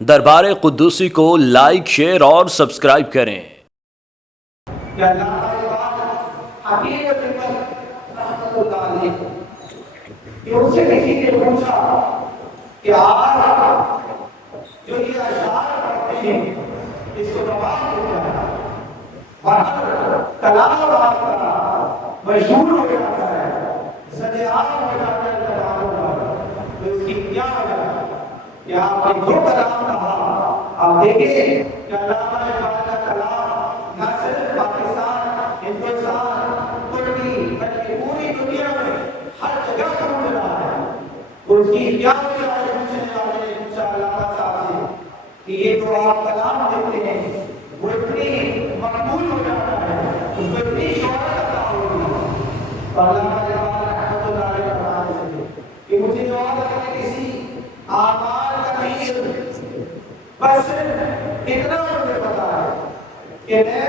دربار قدوسی کو like, share اور سبسکرائب کریں۔ کہ اللہ حکیم رحمت اللہ علیہ کہ ان سے کسی نے پوچھا کہ آپ جو یہ اشعار پڑھتے ہیں اس کو جواب دیتا ہے اور کلام آپ کا مشہور ہو جاتا ہے، سجعان ہو جاتا ہے کلام کا، تو اس کی کیا وجہ ہے کہ آپ نے جو کلام کہا؟ آپ دیکھیں کہ علامہ اقبال کا کلام نہ صرف پاکستان، ہندوستان، ترکی بلکہ پوری دنیا میں ہر جگہ پہنچ رہا ہے۔ اس کی کیا وجہ ہے؟ پوچھنے والے نے پوچھا علامہ صاحب سے کہ یہ جو آپ کلام دیتے ہیں وہ اتنی مقبول ہو جاتا ہے، اس کو اتنی شہرت عطا ہوتی ہے۔ تو علامہ اقبال رحمۃ اللہ علیہ فرماتے تھے کہ مجھے یاد ہے کہ کسی اعمال کا نہیں علم، بس اتنا مجھے پتا ہے کہ میں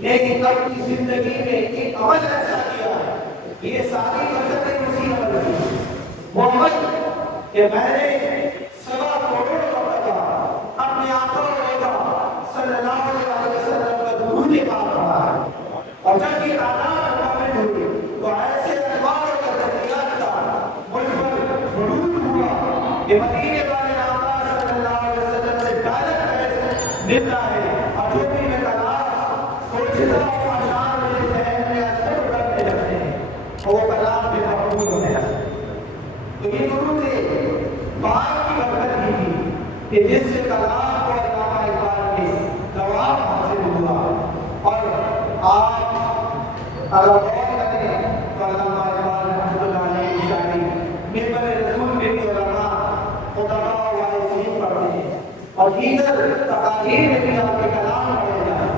نے اپنی زندگی میں ایک عمل ایسا کیا ہے، یہ ساری برکتیں اسی عمل کی، وہ عمل کہ میں نے 1.25 کروڑ مرتبہ اپنے آقا صلی اللہ علیہ وسلم کا درود پاک پڑھا ہے، اور جب یہ تعداد مکمل ہوئی تو ایسے انوار کا تجلیات کا مجھ پر مرود ہوا کہ مدینے والے آقا صلی اللہ علیہ وسلم سے ڈائریکٹ ملتا ہے، اور جو بھی میں کلام سوچتا ہوں اشعار میرے ذہن میں اثر کرنے لگتے ہیں، اور وہ کلام بھی مقبول ہونے لگتے ہیں۔ تو یہ درود پاک کی برکت ہی تھی کہ جس سے کلام کو علامہ اقبال کے جواب حاصل ہوا، اور آپ اگر غور کریں تو علامہ اقبال رحمۃ اللہ علیہ کی شاعری منبر رسول کے علماء خطباء و وائزین پڑھتے ہیں، اور دیگر تقاریر میں بھی آپ کے کلام پڑھے جائیں،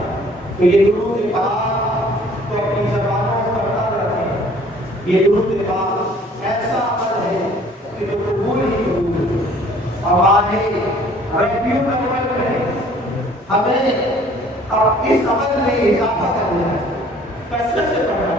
تو یہ درود پاک تو اپنی زبانوں کو کرتا رکھیں۔ یہ درود پاک ایسا عمل ہے کہ جو قبول ہی قبول، ہمارے ربیع الاول میں ہمیں اب اس عمل میں اضافہ کرنا ہے، کثرت سے پڑھنا